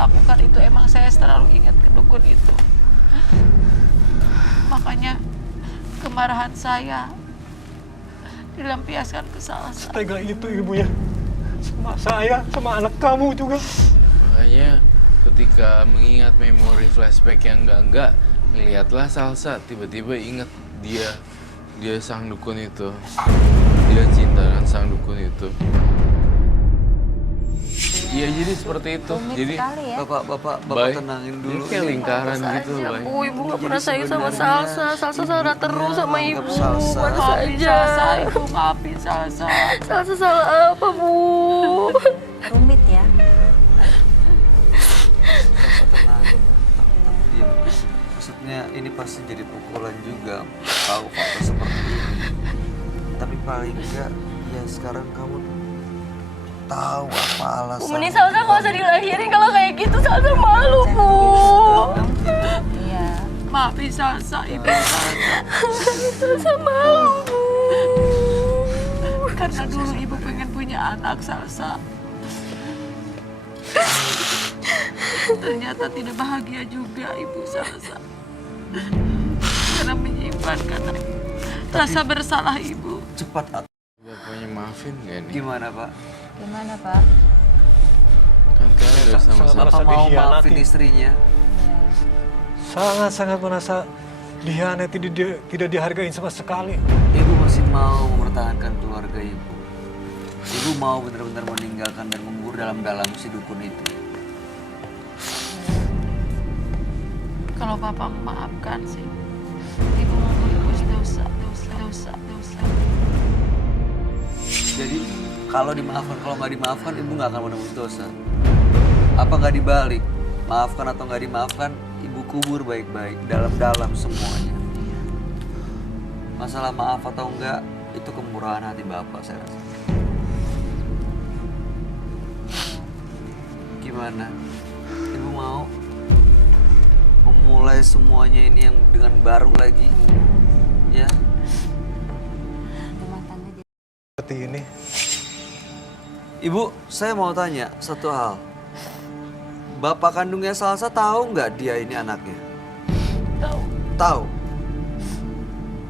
lakukan itu emang saya selalu ingat ke dukun itu. Makanya kemarahan saya dilampiaskan ke Salsa. Setega itu ibu ya, sama saya, sama anak kamu juga. Makanya ketika mengingat memori flashback yang enggak, ngelihatlah Salsa tiba-tiba ingat dia sang dukun itu. Dia cinta dengan sang dukun itu. Iya, jadi seperti itu. Rumit Jadi sekali ya. Bapak Bay, tenangin ini dulu. kayak lingkaran gitu, Bay. Ibu gak pernah sayang sama Salsa. Salsa salah terus sama ibu. Salsa. Maafin Salsa, ibu maafin Salsa. Salsa salah apa, Bu? Rumit ya. Salsa tenang. Diam. Maksudnya ini pasti jadi pukulan juga. Tahu fakta seperti ini. Tapi paling enggak, ya sekarang kamu tahu apa alasan. Bu, mending Salsa gak usah dilahirin kalau kayak gitu. Salsa malu, Bu. Iya. Maafin Salsa, ibu Salsa. Salsa malu, Bu. Karena dulu ibu pengen punya anak, Salsa. Ternyata tidak bahagia juga ibu Salsa. Karena menyimpan karena rasa bersalah ibu. Cepat. Bapaknya maafin gak nih? Gimana, Pak? Gimana, Pak? Kan kalian udah sama-sama. Merasa Bapak mau dikhianati. maafin istrinya? Iya. Sangat-sangat merasa dikhianati, tidak dihargai sama sekali. Ibu masih mau mempertahankan keluarga ibu. Ibu mau benar-benar meninggalkan dan mengubur dalam-dalam si dukun itu. Kalau Bapak memaafkan sih, ibu mau menebus dosa. Jadi kalau dimaafkan, kalau nggak dimaafkan, ibu nggak akan menebus dosa. Apa nggak dibalik? Maafkan atau nggak dimaafkan, ibu kubur baik-baik dalam-dalam semuanya. Masalah maaf atau enggak, itu kemurahan hati Bapak, saya rasa. Gimana? Ibu mau memulai semuanya ini yang dengan baru lagi? Ya? Rumah tangga jadi Seperti ini. Ibu, saya mau tanya satu hal. Bapak kandungnya Salsa tahu nggak dia ini anaknya? Tahu. Tahu.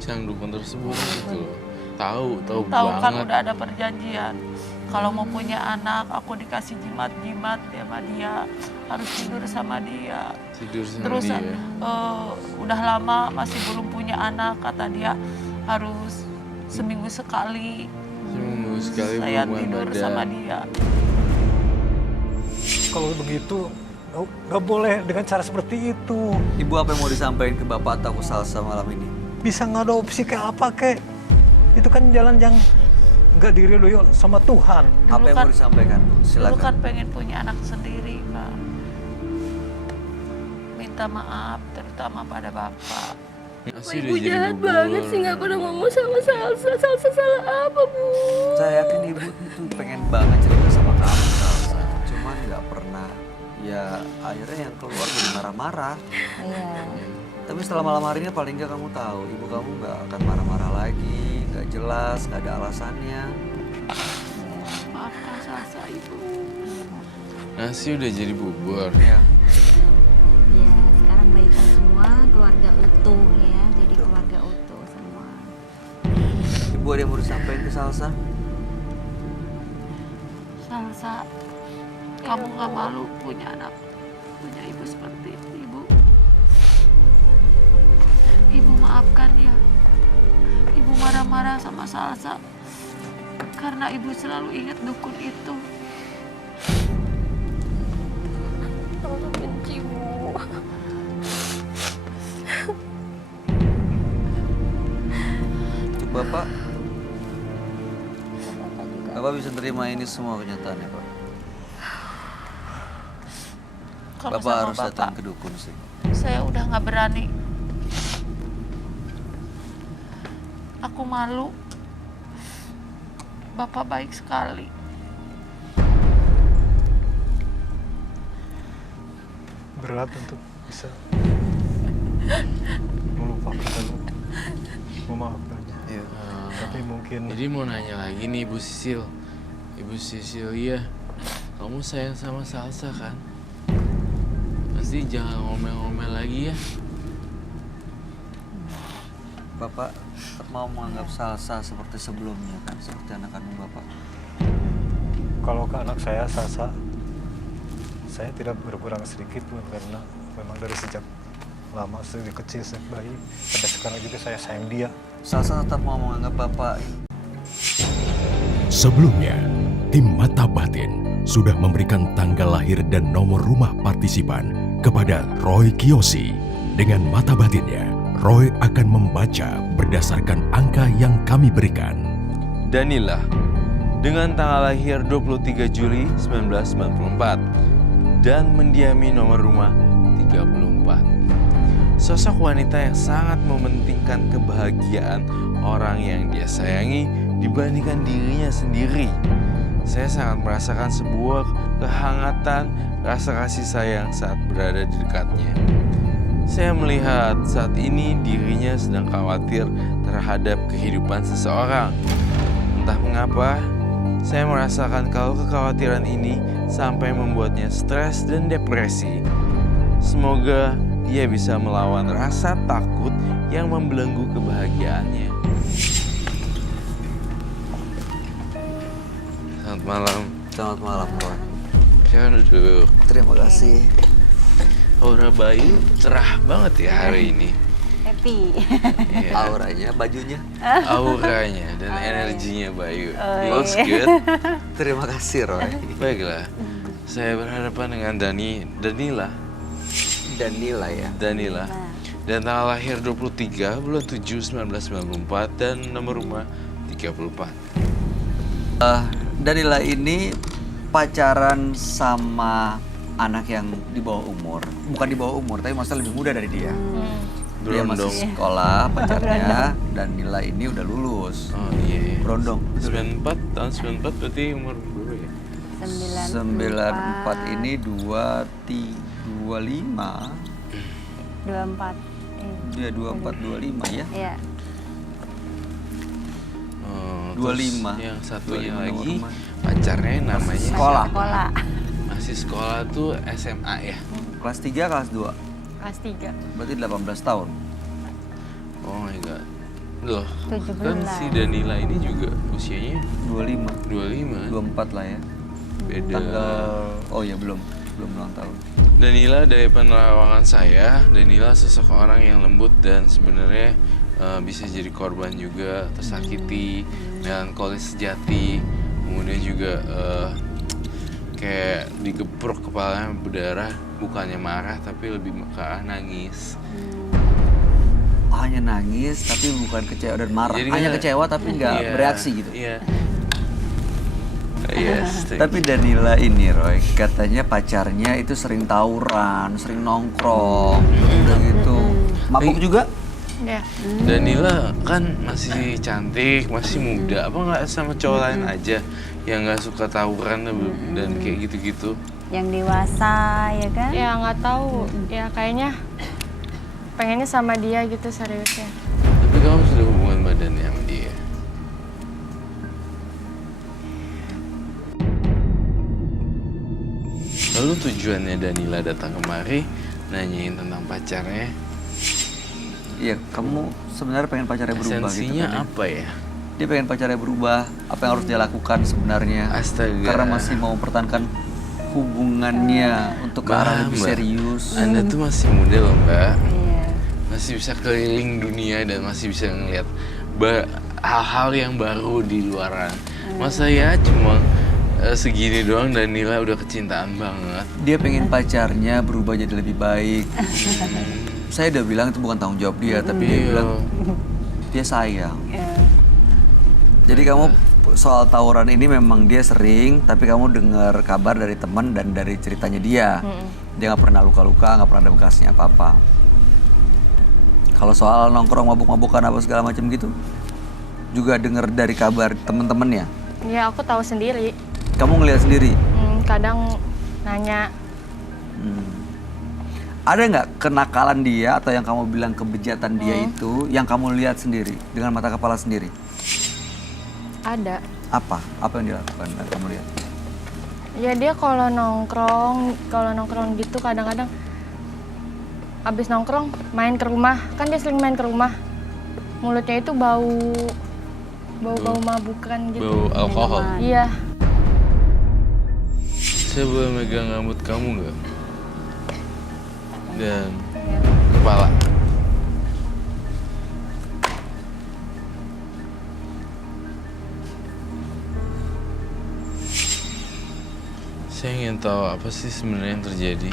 Sang dukun tersebut gitu loh. Tahu Tahu banget. kan udah ada perjanjian. Kalau mau punya anak, aku dikasih jimat-jimat sama dia. Harus tidur sama dia. Tidur sama Terus dia. udah lama masih belum punya anak, kata dia harus seminggu sekali Seminggu sekali saya berhubungan tidur badan. sama dia. Kalau begitu, nggak boleh dengan cara seperti itu. Ibu apa yang mau disampaikan ke Bapak atau ke Salsa malam ini? Bisa ngadopsi kayak apa kek? Itu kan jalan yang nggak diridhoi sama Tuhan. Apa yang mau disampaikan, Bu? Dulu Silakan. kan pengen punya anak sendiri, Pak. Minta maaf terutama pada Bapak. Asli Ibu udah jadi jahat bubur. banget sih, nggak pernah ngomong sama Salsa. Salsa salah apa, Bu? Saya yakin ibu itu pengen banget cerita sama kamu, Salsa. Cuman nggak pernah. Ya akhirnya yang keluar jadi marah-marah. Iya. Tapi setelah malam hari ini paling nggak kamu tahu, ibu kamu nggak akan marah-marah lagi, nggak jelas, nggak ada alasannya. Maafkan Salsa, Ibu. Nasi udah jadi bubur. Ya. Iya, sekarang baikan semua, keluarga utuh ya. Jadi keluarga utuh semua. Ibu ada yang mau disampaikan ke Salsa? Salsa, kamu nggak malu punya anak, punya ibu seperti ibu? Ibu maafkan ya. Ibu marah-marah sama Salsa karena ibu selalu ingat dukun itu. Salsa benci, Bu. Coba Pak. Bapak bisa terima ini semua kenyataannya, Pak. Kalau Bapak sama harus datang ke dukun sih. saya udah nggak berani. Aku malu. Bapak baik sekali. Berat untuk bisa melupakan dan memaafkannya. Iya. Tapi mungkin Jadi mau nanya lagi nih Ibu Sisil. Ibu Sisilia, kamu sayang sama Salsa kan? Pasti jangan ngomel-ngomel lagi ya. Bapak tetap mau menganggap Salsa seperti sebelumnya kan, seperti anak kandung Bapak. Kalau ke anak saya, Salsa, saya tidak berkurang sedikit pun karena memang dari sejak lama, sejak kecil, sejak bayi, sampai sekarang juga saya sayang dia. Salsa tetap mau menganggap Bapak. Sebelumnya, tim Mata Batin sudah memberikan tanggal lahir dan nomor rumah partisipan kepada Roy Kiyoshi. Dengan mata batinnya, Roy akan membaca berdasarkan angka yang kami berikan. Danila dengan tanggal lahir 23 Juli 1994 dan mendiami nomor rumah 34. Sosok wanita yang sangat mementingkan kebahagiaan orang yang dia sayangi dibandingkan dirinya sendiri. Saya sangat merasakan sebuah kehangatan rasa kasih sayang saat berada di dekatnya. Saya melihat saat ini dirinya sedang khawatir terhadap kehidupan seseorang. Entah mengapa, saya merasakan kalau kekhawatiran ini sampai membuatnya stres dan depresi. Semoga ia bisa melawan rasa takut yang membelenggu kebahagiaannya. Selamat malam. Selamat malam, Roy. Jangan duduk. Terima kasih. Aura Bayu cerah banget ya hari ini. Happy. Iya. Auranya, bajunya. Auranya dan energinya Bayu. Looks good. Terima kasih, Roy. Baiklah, saya berhadapan dengan Danila. Danila ya. Danila. Dan tanggal lahir 23 bulan 7 1994 dan nomor rumah 34. Danila ini pacaran sama anak yang di bawah umur. Bukan di bawah umur, tapi maksudnya lebih muda dari dia. Dia masih Berondong. sekolah pacarnya, dan Nila ini udah lulus. Oh iya. Berondong. 94, tahun 94 berarti umur berapa ya? 94 ini 25. 24. Dia 24 25 ya. Iya. Oh, 25. terus yang satunya 25 lagi nomor rumah. pacarnya namanya Sekolah. Sekolah. masih sekolah tuh SMA ya. Kelas 3, kelas 2. Kelas 3. Berarti 18 tahun. Oh my god. Loh, 17. kan si Danila ini juga usianya 25. 25. 24 lah ya. Beda. Oh ya belum ulang tahun. Danila dari penerawangan saya, Danila sosok orang yang lembut dan sebenarnya bisa jadi korban juga, tersakiti, melankolis sejati. Kemudian juga kayak digeprok kepalanya berdarah, bukannya marah tapi lebih ke arah nangis. Hanya nangis tapi bukan kecewa dan marah. Jadi Hanya kan- kecewa tapi nggak Iya, bereaksi gitu. Iya. Yes, Tapi Danila ini Roy, katanya pacarnya itu sering tawuran, sering nongkrong, udah gitu. Mabuk juga? Ya. Danila kan masih cantik, masih muda. Apa nggak sama cowok lain aja yang nggak suka tawuran dan kayak gitu-gitu? Yang dewasa ya kan? Ya nggak tahu. Ya kayaknya pengennya sama dia gitu seriusnya. Tapi kamu sudah hubungan badannya sama dia. Lalu tujuannya Danila datang kemari nanyain tentang pacarnya. Iya, kamu sebenarnya pengen pacarnya berubah gitu Esensinya kan? apa ya? Dia pengen pacarnya berubah, apa yang harus dia lakukan sebenarnya? Astaga. Karena masih mau mempertahankan hubungannya untuk ke arah lebih Mbak, serius. Anda tuh masih muda loh Mbak. Iya. Masih bisa keliling dunia dan masih bisa ngeliat hal-hal yang baru di luaran. Masa ya cuma segini doang Danila udah kecintaan banget. Dia pengen pacarnya berubah jadi lebih baik. Saya udah bilang itu bukan tanggung jawab dia, tapi dia Iya. bilang dia sayang. Iya. Jadi kamu soal tawuran ini memang dia sering, tapi kamu dengar kabar dari teman dan dari ceritanya dia. Dia nggak pernah luka-luka, nggak pernah ada bekasnya apa-apa. Kalau soal nongkrong mabuk-mabukan apa segala macam gitu, juga dengar dari kabar teman-temannya. Ya aku tahu sendiri. Kamu ngelihat sendiri. Kadang nanya. Ada nggak kenakalan dia atau yang kamu bilang kebejatan dia itu yang kamu lihat sendiri dengan mata kepala sendiri? Ada. Apa? Apa yang dilakukan dan kamu lihat? Ya dia kalau nongkrong gitu kadang-kadang abis nongkrong main ke rumah, kan dia sering main ke rumah. Mulutnya itu bau mabukan gitu. Bau alkohol. Iya. Saya boleh megang rambut kamu nggak? Dan kepala. Saya ingin tahu apa sih sebenarnya yang terjadi.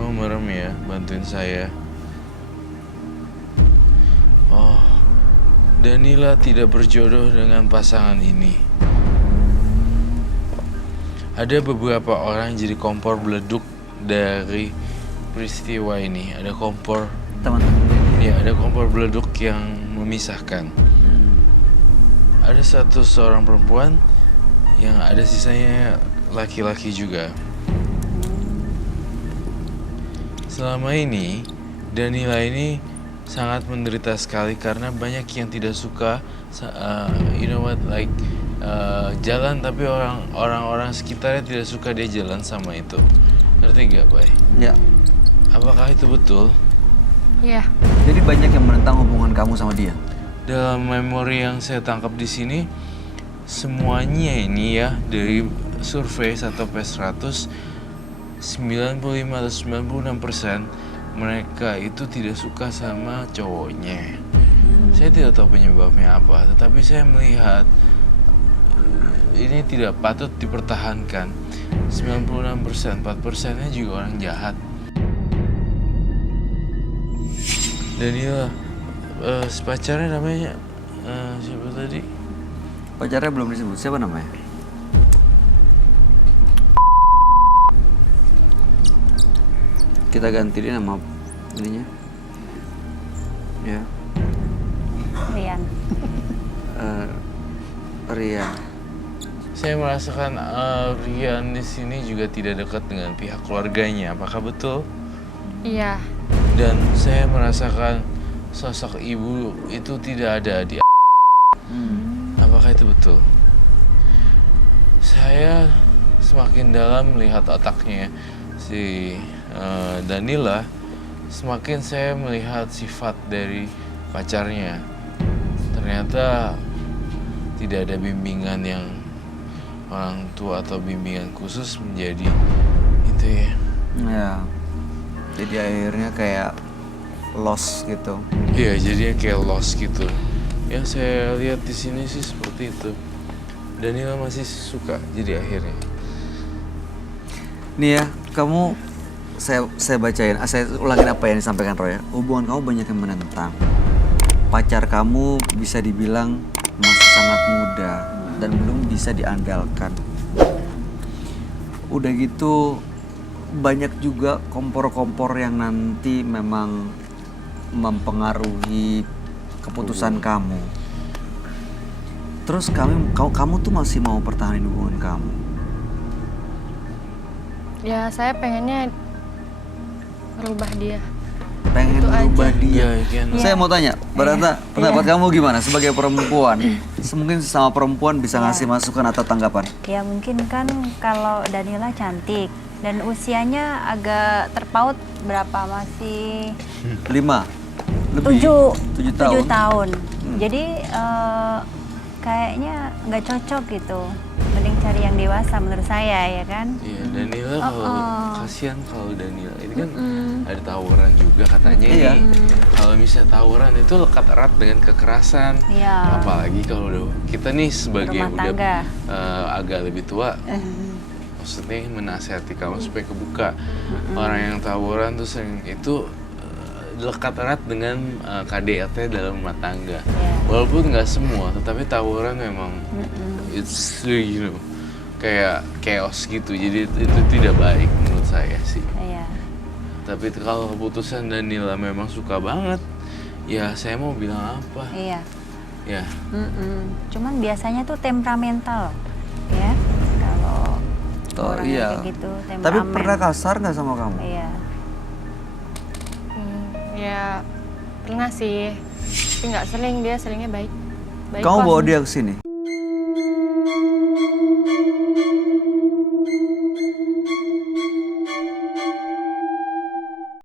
Kamu merem ya, bantuin saya. Oh, Danila tidak berjodoh dengan pasangan ini. Ada beberapa orang jadi kompor beleduk dari peristiwa ini. Ada kompor, ya ada kompor beleduk yang memisahkan. Ada seorang perempuan, yang ada sisanya laki-laki juga. Selama ini, Danila ini sangat menderita sekali karena banyak yang tidak suka, jalan tapi orang-orang sekitarnya tidak suka dia jalan sama itu. Ngerti gak, Bay? Ya. Apakah itu betul? Iya. Jadi banyak yang menentang hubungan kamu sama dia. Dalam memori yang saya tangkap di sini, semuanya ini ya dari survei 1/100, 95 atau 96% mereka itu tidak suka sama cowoknya. Saya tidak tahu penyebabnya apa, tetapi saya melihat ini tidak patut dipertahankan. 96%, 4%-nya juga orang jahat. Danila, pacarnya namanya siapa tadi? Pacarnya belum disebut, siapa namanya? Kita ganti dia nama ininya. Ya. Rian. Rian. Saya merasakan Rian di sini juga tidak dekat dengan pihak keluarganya. Apakah betul? Iya. Dan saya merasakan sosok ibu itu tidak ada di. Apakah itu betul? Saya semakin dalam melihat otaknya si Danila, semakin saya melihat sifat dari pacarnya. Ternyata tidak ada bimbingan yang orang tua atau bimbingan khusus menjadi itu ya. Ya. Jadi akhirnya kayak lost gitu. Iya, jadinya kayak lost gitu. Yang saya lihat di sini sih seperti itu. Danila masih suka jadi akhirnya. Nih ya, kamu saya bacain, saya ulangin apa yang disampaikan Roy ya. Hubungan kamu banyak yang menentang. Pacar kamu bisa dibilang masih sangat muda dan belum bisa diandalkan. Udah gitu banyak juga kompor-kompor yang nanti memang mempengaruhi keputusan kamu. Terus kamu tuh masih mau pertahanin hubungan kamu? Ya saya pengennya merubah dia. Pengen Itu merubah aja. dia. Iya. Saya mau tanya, Barata, pendapat kamu gimana sebagai perempuan? Mungkin sama perempuan bisa ngasih masukan atau tanggapan? Ya mungkin kan kalau Danila cantik dan usianya agak terpaut, berapa masih 5, lebih 7 tahun. 7 tahun. Jadi kayaknya nggak cocok gitu. Mending cari yang dewasa menurut saya ya kan. Iya, Danila kalau kasihan kalau Danila ini kan ada tawuran juga katanya Iya. ini. Kalau misalnya tawuran itu lekat erat dengan kekerasan. Iya. Apalagi kalau udah kita nih sebagai Rumah udah tangga. agak lebih tua. Maksudnya menasihati kamu supaya kebuka. Orang yang tawuran tuh sering itu lekat erat dengan KDRT dalam rumah tangga. Walaupun nggak semua, tetapi tawuran memang it's kayak chaos gitu. Jadi itu tidak baik menurut saya sih. Iya. Tapi kalau keputusan Danila memang suka banget, ya saya mau bilang apa? Iya. Ya. Cuman biasanya tuh temperamental, ya. Kalau orang Iya. kayak gitu, temperamen. Tapi pernah kasar nggak sama kamu? Iya. Ya pernah sih, tapi nggak sering, dia seringnya baik. Kamu kok. bawa dia ke sini?